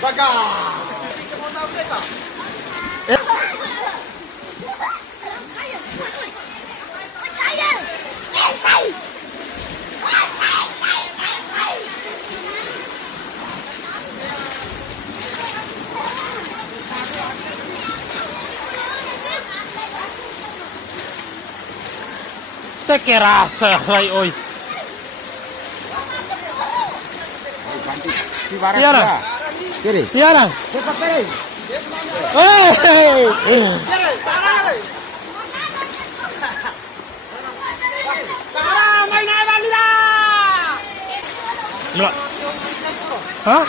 Baga! Te kerasa, ray oy. Tiara. Kiri. Tiara. Cepat kiri. Hey! Hah?